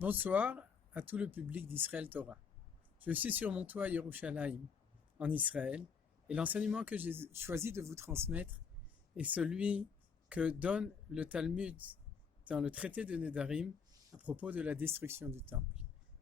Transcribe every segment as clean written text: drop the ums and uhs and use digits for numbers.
Bonsoir à tout le public d'Israël Torah. Je suis sur mon toit à Yerushalayim, en Israël, et l'enseignement que j'ai choisi de vous transmettre est celui que donne le Talmud dans le traité de Nedarim à propos de la destruction du temple.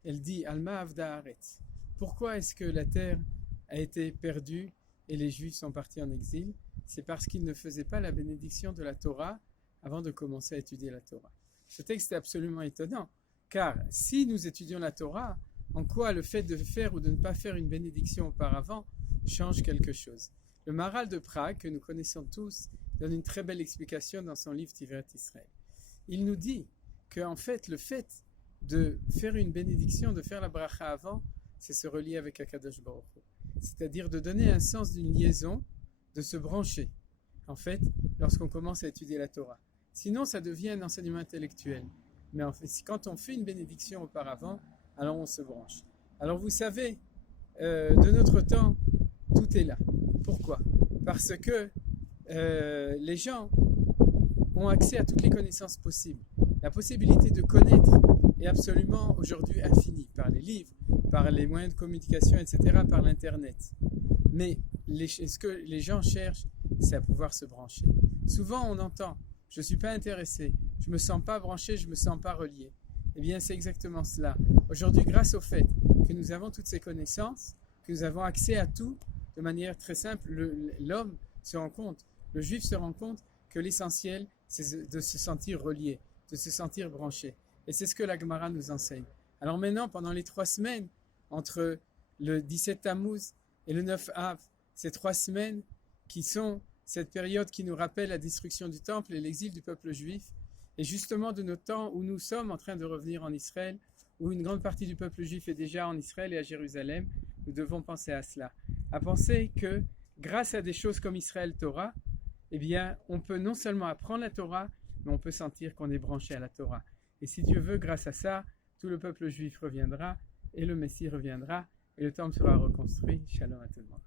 Elle dit Alma Avda Haaretz. Pourquoi est-ce que la terre a été perdue et les Juifs sont partis en exil? C'est parce qu'ils ne faisaient pas la bénédiction de la Torah avant de commencer à étudier la Torah. Ce texte est absolument étonnant, car si nous étudions la Torah, en quoi le fait de faire ou de ne pas faire une bénédiction auparavant change quelque chose? Le Maharal de Prague, que nous connaissons tous, donne une très belle explication dans son livre Tiveret Israël. Il nous dit qu'en fait, le fait de faire une bénédiction, de faire la bracha avant, c'est se relier avec Akadosh Baruch Hu. C'est-à-dire de donner un sens d'une liaison, de se brancher, en fait, lorsqu'on commence à étudier la Torah. Sinon, ça devient un enseignement intellectuel. Mais en fait, quand on fait une bénédiction auparavant, alors on se branche. Alors vous savez, de notre temps, tout est là. Pourquoi? Parce que les gens ont accès à toutes les connaissances possibles. La possibilité de connaître est absolument aujourd'hui infinie, par les livres, par les moyens de communication, etc., par l'Internet. Mais ce que les gens cherchent, c'est à pouvoir se brancher. Souvent, on entend « je ne suis pas intéressé, je ne me sens pas branché, je ne me sens pas relié ». Eh bien, c'est exactement cela. Aujourd'hui, grâce au fait que nous avons toutes ces connaissances, que nous avons accès à tout, de manière très simple, l'homme se rend compte, le juif se rend compte que l'essentiel, c'est de se sentir relié, de se sentir branché. Et c'est ce que la Gemara nous enseigne. Alors maintenant, pendant les 3 semaines, entre le 17 Tammuz et le 9 Av, ces 3 semaines qui sont cette période qui nous rappelle la destruction du temple et l'exil du peuple juif, et justement de notre temps où nous sommes en train de revenir en Israël, où une grande partie du peuple juif est déjà en Israël et à Jérusalem, nous devons penser à cela. À penser que grâce à des choses comme Israël Torah, eh bien, on peut non seulement apprendre la Torah, mais on peut sentir qu'on est branché à la Torah. Et si Dieu veut, grâce à ça, tout le peuple juif reviendra, et le Messie reviendra, et le temple sera reconstruit. Shalom à tout le monde.